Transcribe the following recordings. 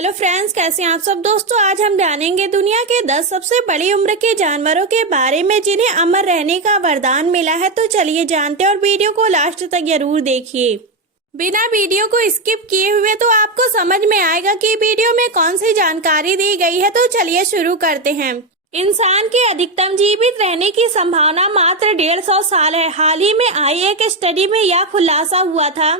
Hello friends, कैसे हैं आप सब। दोस्तों आज हम जानेंगे दुनिया के 10 सबसे बड़ी उम्र के जानवरों के बारे में जिन्हें अमर रहने का वरदान मिला है। तो चलिए जानते हैं और वीडियो को लास्ट तक जरूर देखिए। बिना वीडियो को स्किप किए हुए तो आपको समझ में आएगा कि वीडियो में कौन सी जानकारी दी गई है। तो चलिए शुरू करते हैं। इंसान के अधिकतम जीवित रहने की संभावना मात्र 150 साल है। हाल ही में आई एक स्टडी में यह खुलासा हुआ था।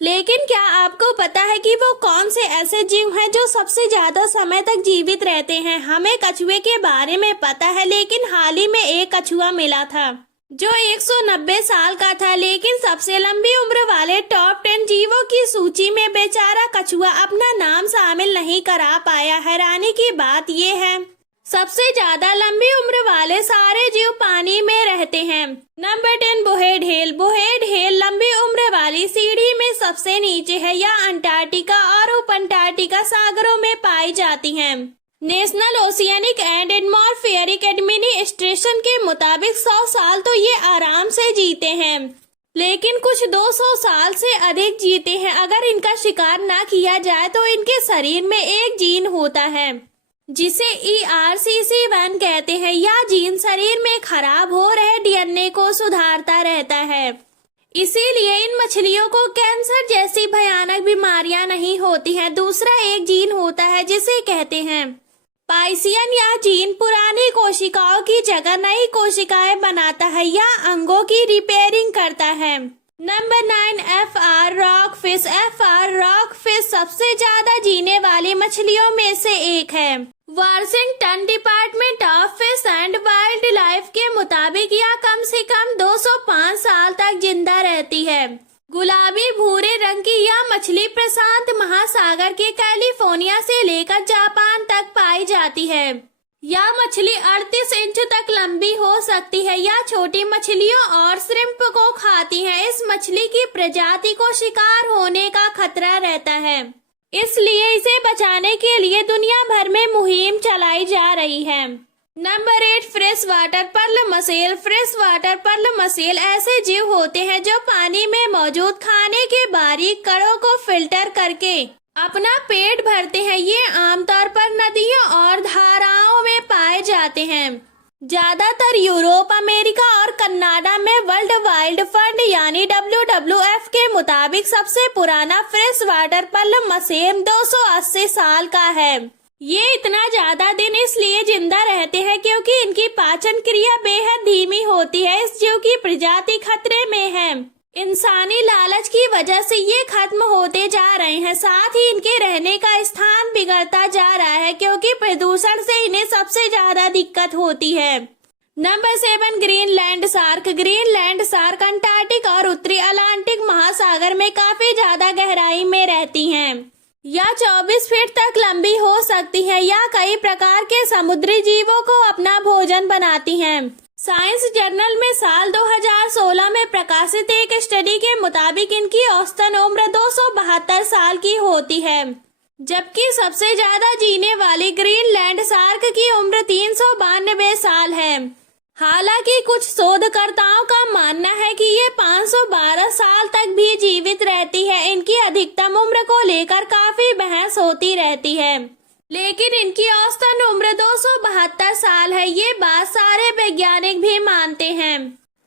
लेकिन क्या आपको पता है कि वो कौन से ऐसे जीव हैं जो सबसे ज्यादा समय तक जीवित रहते हैं। हमें कछुए के बारे में पता है, लेकिन हाल ही में एक कछुआ मिला था जो 190 साल का था। लेकिन सबसे लंबी उम्र वाले टॉप 10 जीवों की सूची में बेचारा कछुआ अपना नाम शामिल नहीं करा पाया। हैरानी की बात ये है, सबसे ज्यादा लंबी उम्र वाले सारे जीव पानी में रहते हैं। Number 10 bowhead whale. Bowhead whale लंबी उम्र वाली सीढ़ी में सबसे नीचे है। यह अंटार्कटिका और उप अंटार्कटिका सागरों में पाई जाती हैं। National oceanic and atmospheric administration के मुताबिक 100 साल तो ये आराम से जीते हैं, लेकिन कुछ 200 साल से अधिक जीते हैं। अगर इनका शिकार ना किया जाए तो इनके शरीर में एक जीन होता है जिसे ERCC1 कहते हैं। यह जीन शरीर में खराब हो रहे DNA को सुधारता रहता है। इसीलिए इन मछलियों को कैंसर जैसी भयानक बीमारियां नहीं होती हैं। दूसरा एक जीन होता है जिसे कहते हैं पाइसियन। यह जीन पुरानी कोशिकाओं की जगह नई कोशिकाएं बनाता है या अंगों की रिपेयरिंग करता है। Number 9 FR rockfish. FR rockfish सबसे ज्यादा जीने वाली मछलियों में से एक है। Washington department of fish and wild life के मुताबिक यह कम से कम 205 साल तक जिंदा रहती है। गुलाबी भूरे रंग की यह मछली प्रशांत महासागर के कैलिफोर्निया से लेकर जापान तक पाई जाती है। यह मछली 38 इंच तक लंबी हो सकती है। यह छोटी मछलियों और श्रिम्प को खाती है। इस मछली की प्रजाति को शिकार होने का खतरा रहता है, इसलिए इसे बचाने के लिए दुनिया भर में मुहिम चलाई जा रही है। Number 8 fresh water pearl mussel. Fresh water pearl mussel ऐसे जीव होते हैं जो पानी में मौजूद खाने के बारीक कणों को फिल्टर करके अपना पेट भरते हैं। ये आमतौर पर नदियों और धाराओं में पाए जाते हैं। ज्यादातर यूरोप, अमेरिका और कनाडा में वर्ल्ड वाइल्ड फंड यानी WWF के मुताबिक सबसे पुराना फ्रेश वाटर पर्ल मसेल 280 साल का है। ये इतना ज्यादा दिन इसलिए जिंदा रहते हैं क्योंकि इनकी पाचन क्रिया बेहद धीमी होती है। इस जीव की प्रजाति खतरे में है। इंसानी लालच की वजह से ये खत्म होते जा रहे हैं। साथ ही इनके रहने का स्थान बिगड़ता जा रहा है क्योंकि प्रदूषण से इन्हें सबसे ज्यादा दिक्कत होती है। Number 7 Greenland shark. Greenland shark Antarctic और उत्तरी अटलांटिक महासागर में काफी ज्यादा गहराई में रहती हैं। यह 24 फीट तक लंबी हो सकती है। यह कई प्रकार के समुद्री जीवों को अपना भोजन बनाती हैं। साइंस जर्नल में साल 2016 में प्रकाशित एक स्टडी के मुताबिक इनकी औसतन उम्र 272 साल की होती है, जबकि सबसे ज्यादा जीने वाली ग्रीनलैंड शार्क की उम्र 392 साल है। हालांकि कुछ शोधकर्ताओं का मानना है कि ये 512 साल तक भी जीवित रहती है। इनकी अधिकतम उम्र को लेकर काफी बहस होती रहती है, लेकिन इनकी औसतन उम्र 272 साल है। ये बात सारे वैज्ञानिक भी मानते हैं।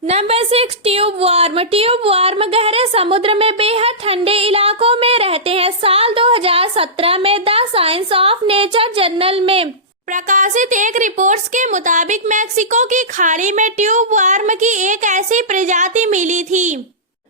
Number 6 tube warm. Tube warm गहरे समुद्र में बेहद ठंडे इलाकों में रहते हैं। साल 2017 में the science of nature journal में प्रकाशित एक रिपोर्ट्स के मुताबिक मैक्सिको की खाड़ी में ट्यूब वार्म की एक ऐसी प्रजाति मिली थी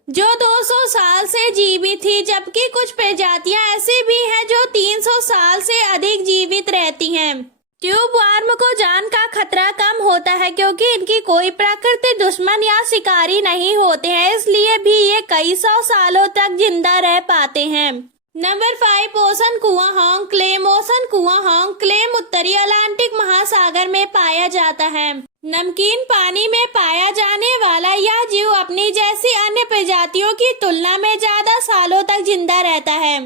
जो 200 साल से जीवित थी, जबकि कुछ प्रजातियां ऐसी भी हैं जो 300 साल से अधिक जीवित रहती हैं। ट्यूब वार्म को जान का खतरा कम होता है क्योंकि इनकी कोई प्राकृतिक दुश्मन या शिकारी नहीं होते हैं, इसलिए भी ये कई 100 सालों तक जिंदा रह पाते हैं। नंबर 5 ओशन कुआहोंग क्लेम। ओशन कुआहोंग क्लेम उत्तरी अटलांटिक महासागर में पाया जाता है। नमकीन पानी में पाया जाने वाला यह जीव अपनी जैसी अन्य प्रजातियों की तुलना में ज्यादा सालों तक जिंदा रहता है।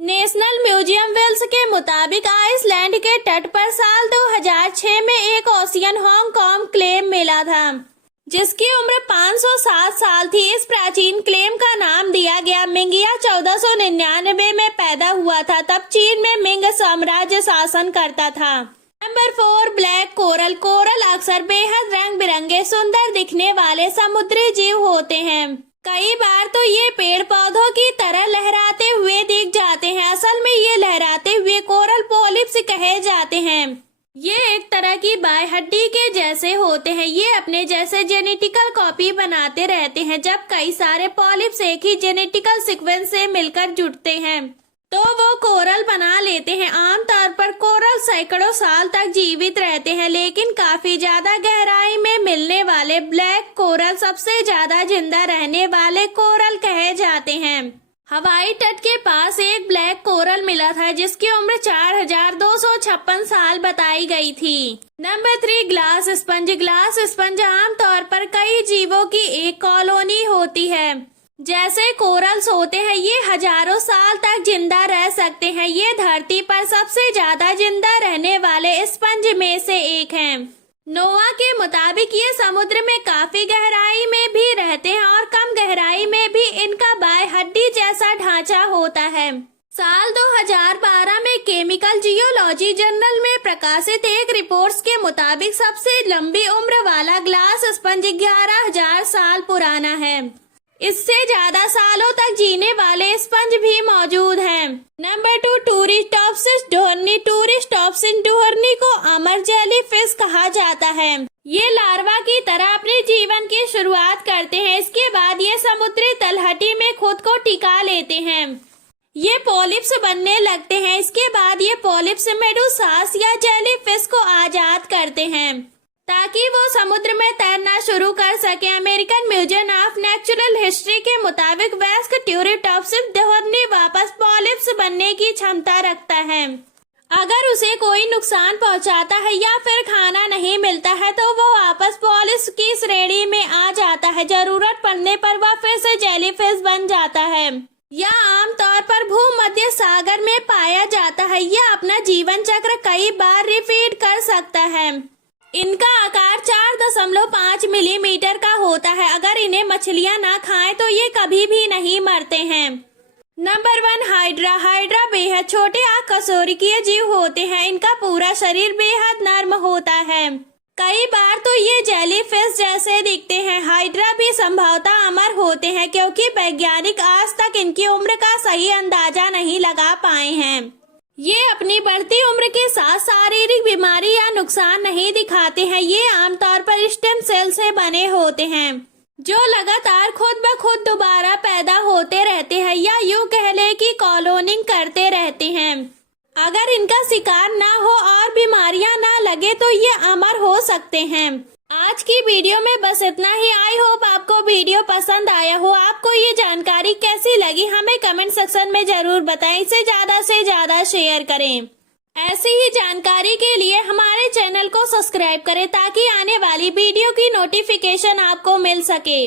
नेशनल म्यूजियम वेल्स के मुताबिक आइसलैंड के तट पर साल 2006 में एक ओशियन हांगकांग क्लेम मिला था जिसकी उम्र 507 साल थी। इस प्राचीन क्लेम का नाम दिया गया मिंग या 1499 में पैदा हुआ था। तब चीन में मिंग साम्राज्य शासन करता था। Number 4, black coral. कोरल अक्सर बेहद रंग बिरंगे सुंदर दिखने वाले समुद्री जीव होते हैं। कई बार तो ये पेड़ पौधों की तरह लहराते हुए दिख जाते हैं। असल में ये लहराते हुए कोरल पॉलिप्स कहे जाते हैं। ये एक तरह की बाह्य हड्डी के जैसे होते हैं। ये अपने जैसे जेनेटिकल कॉपी बनाते रहते हैं। जब कई सारे पॉलिप्स एक ही जेनेटिकल सीक्वेंस से मिलकर जुड़ते हैं तो वो कोरल बना लेते हैं। आमतौर पर कोरल सैकड़ों साल तक जीवित रहते हैं, लेकिन काफी ज्यादा गहराई में मिलने वाले ब्लैक कोरल सबसे ज्यादा जिंदा रहने वाले कोरल कहे जाते हैं। हवाई तट के पास एक ब्लैक कोरल मिला था जिसकी उम्र 4256 साल बताई गई थी। Number 3, glass sponge. Glass sponge आमतौर पर कई जीवों की एक कॉलोनी होती है। जैसे कोरल्स होते हैं, ये हजारों साल तक जिंदा रह सकते हैं। ये धरती पर सबसे ज्यादा जिंदा रहने वाले स्पंज में से एक हैं। नोआ के मुताबिक ये समुद्र में काफी गहराई में भी रहते हैं और कम गहराई में भी इनका बाह्य हड्डी जैसा ढांचा होता है। साल 2012 में केमिकल जियोलॉजी जर्नल में प्रकाशित एक रिपोर्ट के मुताबिक सबसे लंबी उम्र वाला ग्लास स्पंज 11,000 साल पुराना है। इससे ज्यादा सालों तक जीने वाले स्पंज भी मौजूद हैं। नंबर 2, टूरिस्टॉप्सिस डुहर्नी। टूरिस्टॉप्सिस डुहर्नी को अमर जेलीफिश कहा जाता है। ये लार्वा की तरह अपने जीवन की शुरुआत करते हैं। इसके बाद ये समुद्री तलहटी में खुद को टिका लेते हैं। ये पॉलिप्स बनने लगते हैं। इसके बाद ये पॉलिप्स मेडुसास या जेलीफिश को आजाद करते हैं ताकि वो समुद्र में तैरना शुरू कर सके। American museum of natural history के मुताबिक वयस्क टूरिस्टॉप्सिस डुहर्नी वापस पॉलिप्स बनने की क्षमता रखता है। अगर उसे कोई नुकसान पहुंचाता है या फिर खाना नहीं मिलता है तो वो वापस पॉलिप्स की श्रेणी में आ जाता है। जरूरत पड़ने पर वह फिर से जेलीफिश बन जाता है। यह आमतौर पर भूमध्य सागर में पाया जाता है। यह अपना जीवन चक्र कई बार रिपीट कर सकता है। इनका आकार 4.5 मिलीमीटर का होता है। अगर इन्हें मछलियां ना खाएं तो ये कभी भी नहीं मरते हैं। Number 1, hydra. हाइड्रा बेहद छोटे अकशेरुकीय जीव होते हैं। इनका पूरा शरीर बेहद नर्म होता है। कई बार तो ये जेलीफिश जैसे दिखते हैं। हाइड्रा भी संभवतः अमर होते हैं क्योंकि वैज्ञानिक आज तक इनकी उम्र का सही अंदाजा नहीं लगा पाए हैं। ये अपनी बढ़ती उम्र के साथ शारीरिक बीमारी या नुकसान नहीं दिखाते हैं। ये आमतौर पर स्टेम सेल से बने होते हैं जो लगातार खुद ब खुद दोबारा पैदा होते रहते हैं या यूं कह ले कि कॉलोनिंग करते रहते हैं। अगर इनका शिकार ना हो और बीमारियां ना लगे तो ये अमर हो सकते हैं। आज की वीडियो में बस इतना ही। आई होप आपको वीडियो पसंद आया हो। आपको ये जानकारी कैसी लगी हमें कमेंट सेक्शन में जरूर बताएं। इसे ज्यादा से ज्यादा शेयर करें। ऐसी ही जानकारी के लिए हमारे चैनल को सब्सक्राइब करें ताकि आने वाली वीडियो की नोटिफिकेशन आपको मिल सके।